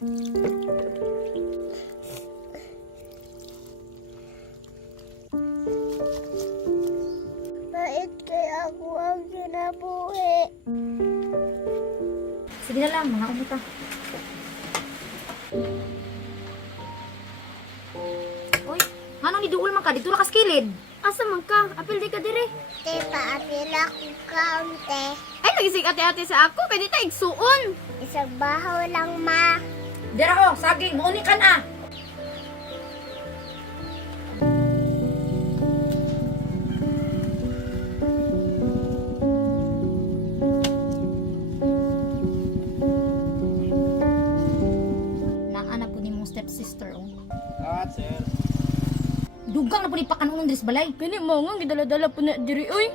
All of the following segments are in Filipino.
Bait kaya ako ang kinabuhi. Sige na lang, mga umuta. Uy, nganong niduol man ka? Dito na kaskilid. Asa man ka? Apil di ka dire. Te, paapila ko kaunti. Ay, nagisig ate-ate sa ako. Kaya di ta igsuon. Isang bahaw lang, ma. Dira o, saging, mauni ka na. Naanak po ni mong stepsister, oh. Sir. Dugang na po ni pakanon dres balay. Gani mo nga, gidala-dala po na diri, uy.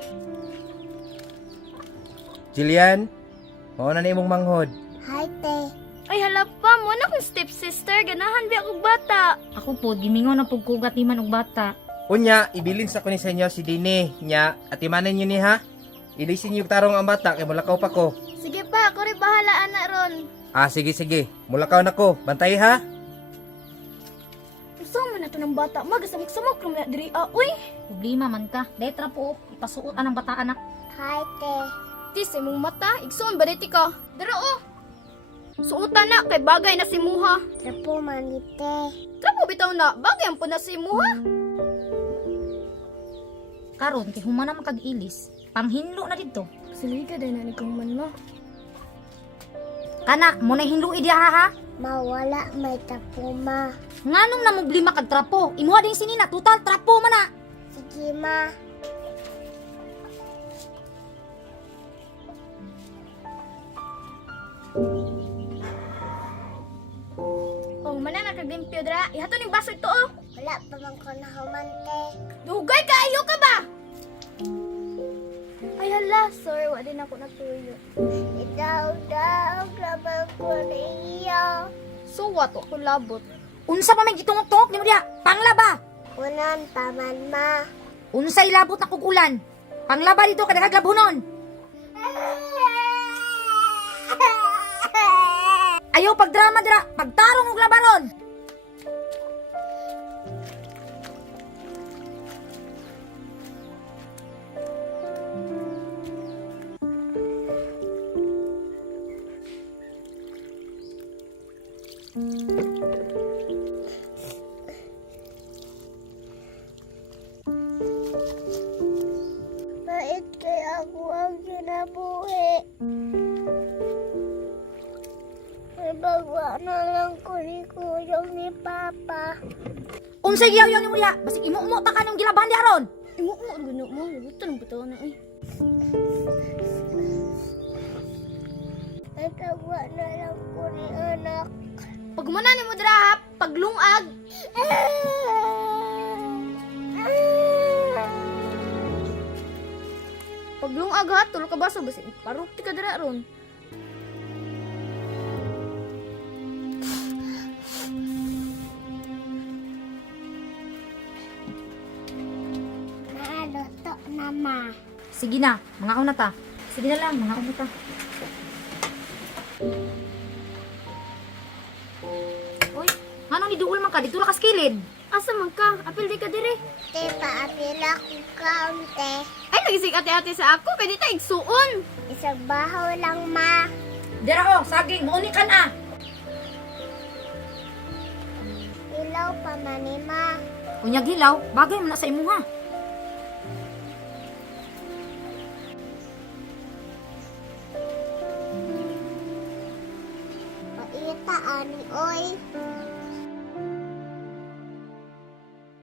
Jillian, mauna na imong manghod. Hi, te. Ay, hala pa. Mo na kong stepsister. Ganahan ba akong bata? Ako po, gimingon na po kugat ni man og bata. Unya, ibilin sa kunin sa inyo si Dini. Nya, atimanan nyo ni ha. Ilisin niyo tarong ang bata, kay mulakaw pa ko. Sige pa, ako rin bahala, anak ron. Ah, sige, sige. Mulakaw na ko. Bantay ha. Usama na to ng bata. Magasamok-samok lang na diri, uy. Problema man ka. Detra po, ipasuot ang bata anak. Hi, te. Tis, imong mata. Igsuon ba diti ka? Dara, suotan na, kay bagay na si Muha. Trapo manite. Trapo bitaw na, bagay ang po na si Muha. Karon, kay humana man kag-ilis. Panghinlo na dito. Sige ka din na ni kong man mo. Kana, mo na hinlo idya ha. Mawala may trapo, ma. Nganong namoblima kag trapo? Imuha din sinina, total trapo man na. Sige, ma. Oh, mana na kaglimpyo dra. Ihato ning baso ito, oh. Wala pa man ko na humante. Dugay kaayo ka ba? Ay hala, sorry, wa din ako natuyo. Itaw-daw, laban ko niya. So what? Wa ko labot. Unsa pa may gitungok-tungok nimo diha? Panglaba. Unan paman, ma. Unsay labot na kugulan? Panglaba dito kada kaglabhonon. Ayaw pagdrama dira, pagtarong og labaron. Bait kaya ako ang kinabuhi. Ibagwa na lang ko ni kuyong ni Papa. Unsay giyaw-yaw nimo diha? Basig imo-umo ta kanang gilabahan diha ron. Imo mo guno mo, gusto nang bitaw na eh. Ibagwa na lang ko ni anak. Pag muna ni mo dra, paglungag. Paglungag ha, tulo ka baso basi parukti ka dira ron. Naluto na, ma. Sige na, mga una ta. Sige na lang, mga una ta. Uy, nganong niduol man ka? Dito na kaskilid. Asa man ka? Apil di ka dire. Te, paapila ko kaunti. Ay, nagisig ate-ate sa ako. Kaya di ta igsuon. Isang bahaw lang, ma. Dira o, saging, mauni ka na. Ilaw pa man ni, ma. Unyag hilaw, bagay mo na sa imuha. Paita ani, oy.